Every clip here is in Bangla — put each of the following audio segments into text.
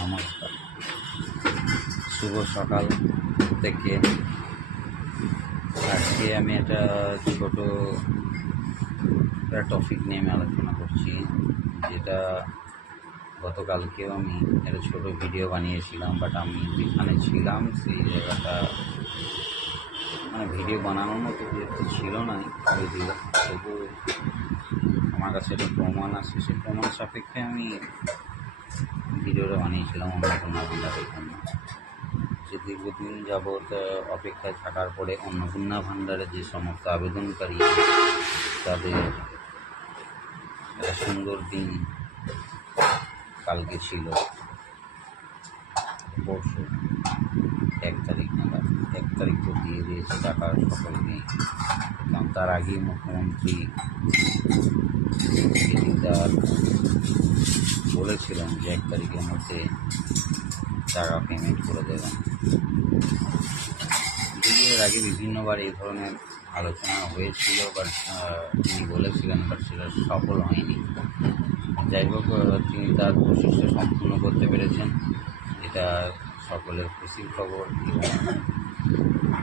নমস্কার, শুভ সকাল থেকে। আজকে আমি একটা ছোট টপিক নিয়ে আমি আলোচনা করছি, যেটা গতকালকেও আমি একটা ছোট ভিডিও বানিয়েছিলাম। বাট আমি যেখানে ছিলাম সেই জায়গাটা ভিডিও বানানোর মতো যেহেতু ছিল না যদিও, তবু আমার কাছে একটা প্রমাণ আছে। সেই প্রমাণ সাপেক্ষে আমি ভিডিওটা বানিয়েছিলাম অন্নপূর্ণা ভাণ্ডারের জন্য। যে দীর্ঘদিন যাবৎ অপেক্ষায় থাকার পরে অন্নপূর্ণা ভাণ্ডারে যে সমস্ত আবেদনকারী তাদের একটা সুন্দর দিন কালকে ছিল, পরশু 1 তারিখ নাগাদ। 1 তারিখ তো দিয়ে দিয়েছে টাকা সকলকে, কারণ তার আগেই মুখ্যমন্ত্রী তার বলেছিলেন যে 1 তারিখের মধ্যে টাকা পেমেন্ট করে দেবেন। যদিও এর আগে বিভিন্নবার এই ধরনের আলোচনা হয়েছিল, বাট তিনি বলেছিলেন, বাট সেটা সফল হয়নি। যাই হোক, তিনি তার প্রচেষ্টা সম্পূর্ণ করতে পেরেছেন, এটা সকলের খুশির খবর।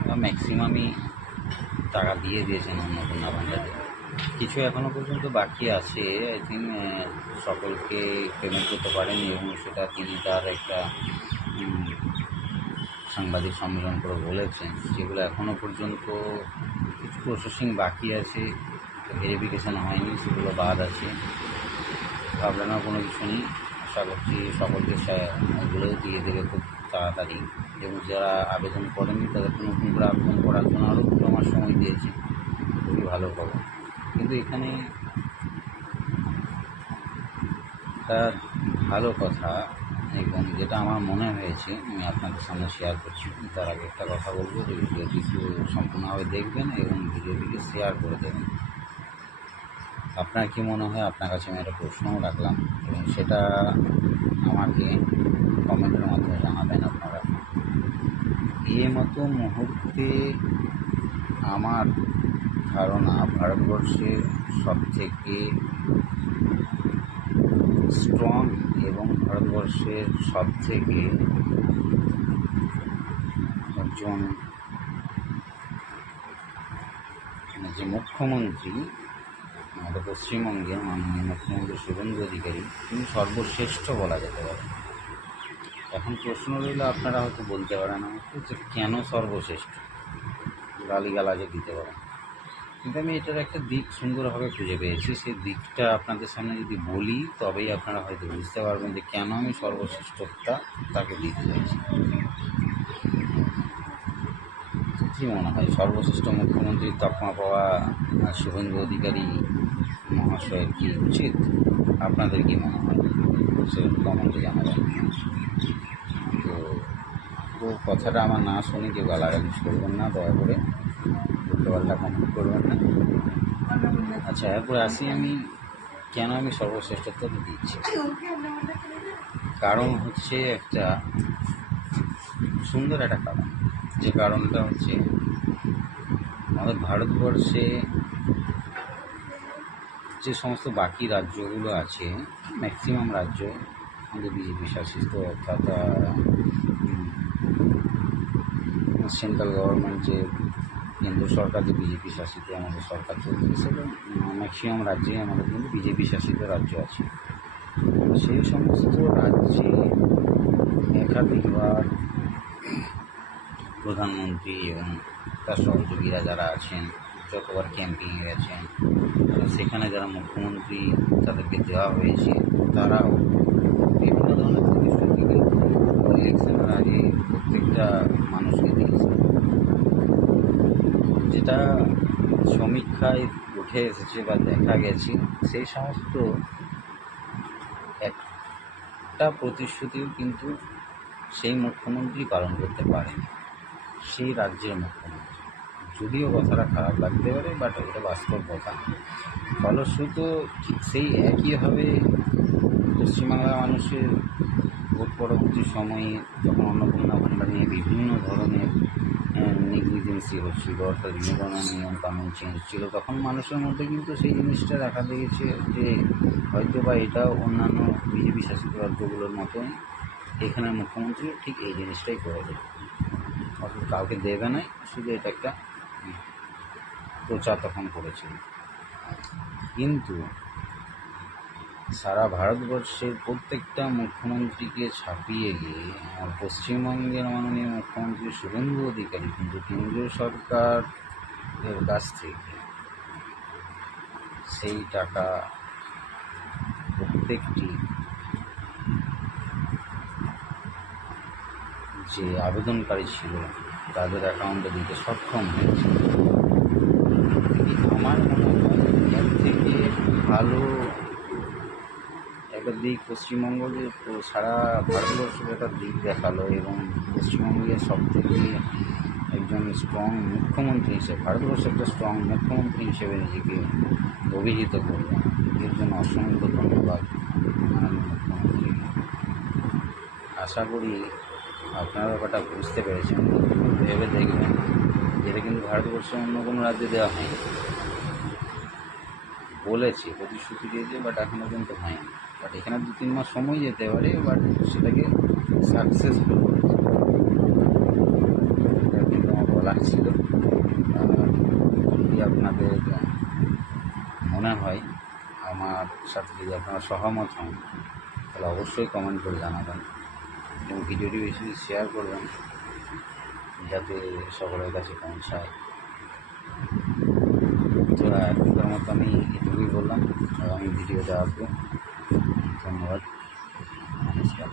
এবং ম্যাক্সিমামই টাকা দিয়ে দিয়েছেন অন্নপূর্ণা ভাণ্ডারে। কিছু এখনও পর্যন্ত বাকি আছে, আই থিঙ্ক সকলকে পেমেন্ট করতে পারেনি, এবং সেটা তিনি তার একটা সাংবাদিক সম্মেলন করে বলেছেন, যেগুলো এখনও পর্যন্ত কিছু প্রসেসিং বাকি আছে, ভেরিফিকেশান হয়নি, সেগুলো বাদ আছে। ভাবনার কোনো কিছু নেই, আশা করছি সকলকে ওগুলোও দিয়ে দেবে খুব তাড়াতাড়ি। এবং যারা আবেদন করেনি তাদেরকে নতুন করে আবেদন করার জন্য আরও 2 মাস সময় দিয়েছে, খুবই ভালো খবর। কিন্তু এখানে একটা ভালো কথা, এবং যেটা আমার মনে হয়েছে আমি আপনাদের সামনে শেয়ার করছি। তার আগে একটা কথা বলবো যে ভিডিওটি একটু সম্পূর্ণভাবে দেখবেন এবং ভিডিওটিকে শেয়ার করে দেবেন। আপনার কি মনে হয়? আপনার কাছে আমি একটা প্রশ্নও রাখলাম, এবং সেটা আমাকে কমেন্টের মাধ্যমে জানাবেন আপনারা। এই মতো মুহূর্তে আমার ধারণা ভারতবর্ষের সবথেকে স্ট্রং এবং ভারতবর্ষের সবথেকে একজন যে মুখ্যমন্ত্রী আমাদের পশ্চিমবঙ্গের মাননীয় মুখ্যমন্ত্রী শুভেন্দু অধিকারী, তিনি সর্বশ্রেষ্ঠ বলা যেতে পারে। এখন প্রশ্ন রইল, আপনারা হয়তো বলতে পারেন আমাকে যে কেন সর্বশ্রেষ্ঠ, গালিগালাজে দিতে পারেন, কিন্তু আমি এটার একটা দিক সুন্দরভাবে খুঁজে পেয়েছি। সেই দিকটা আপনাদের সামনে যদি বলি, তবেই আপনারা হয়তো বুঝতে পারবেন যে কেন আমি সর্বশ্রেষ্ঠতা তাকে দিতে চাইছি। কী মনে হয়, সর্বশ্রেষ্ঠ মুখ্যমন্ত্রীর তকমা পাওয়া শুভেন্দু অধিকারী মহাশয়ের কি উচিত? আপনাদের কি মনে হয় সে কমেন্টে জানাবেন। তো কথাটা আমার না শুনে কেউ গালাগালি করবেন না, দয়া করে উল্টোপাল্টা কমেন্ট করবেন না। আচ্ছা, এরপরে আসি আমি কেন আমি সর্বশ্রেষ্ঠত্বটা দিচ্ছি। কারণ হচ্ছে একটা সুন্দর একটা কারণ, যে কারণটা হচ্ছে আমাদের ভারতবর্ষে যে সমস্ত বাকি রাজ্যগুলো আছে, ম্যাক্সিমাম রাজ্য আমাদের বিজেপি শাসিত, অর্থাৎ সেন্ট্রাল গভর্নমেন্ট, যে কেন্দ্র সরকার যে বিজেপি শাসিত আমাদের সরকার চলছে, সেটা ম্যাক্সিমাম রাজ্যে আমাদের কিন্তু বিজেপি শাসিত রাজ্য আছে। সেই সমস্ত রাজ্যে একাধিকবার প্রধানমন্ত্রী এবং তার সহযোগীরা যারা আছেন যতবার ক্যাম্পিংয়ে গেছেন, সেখানে যারা মুখ্যমন্ত্রী তাদেরকে দেওয়া হয়েছে, তারাও বিভিন্ন ধরনের প্রতিশ্রুতি কিন্তু ইলেকশনের আগে প্রত্যেকটা মানুষকে দিয়েছে, যেটা সমীক্ষায় উঠে এসেছে বা দেখা গেছে। সেই সমস্ত একটা প্রতিশ্রুতিও কিন্তু সেই মুখ্যমন্ত্রী পালন করতে পারেন, সেই রাজ্যের মুখ্যমন্ত্রী। যদিও কথাটা খারাপ লাগতে পারে, বাট এটা বাস্তব কথা। ফলশ্রুত ঠিক সেই একইভাবে পশ্চিমবাংলার মানুষের ভোট পরবর্তী সময়ে যখন অন্নপূর্ণা ভাণ্ডার নিয়ে বিভিন্ন ধরনের নেগলিজেন্সি হচ্ছিল, অর্থাৎ বিভিন্ন ধরনের নিয়মকানুন চেঞ্জ ছিল, তখন মানুষের মধ্যে কিন্তু সেই জিনিসটা দেখা দিয়েছে যে হয়তো বা এটা অন্যান্য বিজেপি শাসিত রাজ্যগুলোর মতোই এখানের মুখ্যমন্ত্রী ঠিক এই জিনিসটাই করে দেবে, অর্থাৎ কাউকে দেবে না, শুধু এটা একটা প্রচার তখন করেছিল। কিন্তু সারা ভারতবর্ষের প্রত্যেকটা মুখ্যমন্ত্রীকে ছাপিয়ে গিয়ে পশ্চিমবঙ্গের মাননীয় মুখ্যমন্ত্রী শুভেন্দু অধিকারী কিন্তু কেন্দ্রীয় সরকারের কাছ থেকে সেই টাকা প্রত্যেকটি যে আবেদনকারী ছিল তাদের অ্যাকাউন্টে দিতে সক্ষম হয়েছে। আমার মনে হয় এর থেকে ভালো একটা দিক পশ্চিমবঙ্গ যে সারা ভারতবর্ষের একটা দিক দেখালো, এবং পশ্চিমবঙ্গের সবথেকে একজন স্ট্রং মুখ্যমন্ত্রী হিসেবে, ভারতবর্ষের একটা স্ট্রং মুখ্যমন্ত্রী হিসেবে নিজেকে অভিহিত করল। এর জন্য অসংখ্য ধন্যবাদ মাননীয় মুখ্যমন্ত্রী। আশা করি আপনারা ব্যাপারটা বুঝতে পেরেছেন, ভেবে দেখবেন। যেটা কিন্তু ভারতবর্ষের অন্য কোনো রাজ্যে দেওয়া হয়নি। বলেছে, প্রতিশ্রুতি দিয়েছে, বাট এখনও পর্যন্ত হয়নি। বাট এখানে 2-3 মাস সময় যেতে পারে, বাট সেটাকে সাকসেসফুল করেছে। এটা কিন্তু আমার বলার ছিল। যদি আপনাদের মনে হয়, আমার সাথে যদি আপনারা সহমত হন, তাহলে অবশ্যই কমেন্ট করে জানাবেন, এবং ভিডিওটি বেশি বেশি শেয়ার করবেন যাতে সকলের কাছে পৌঁছায়। তো এখনকার মতো আমি এটুকুই বললাম, আগামী ভিডিওতে আসবো। ধন্যবাদ, নমস্কার।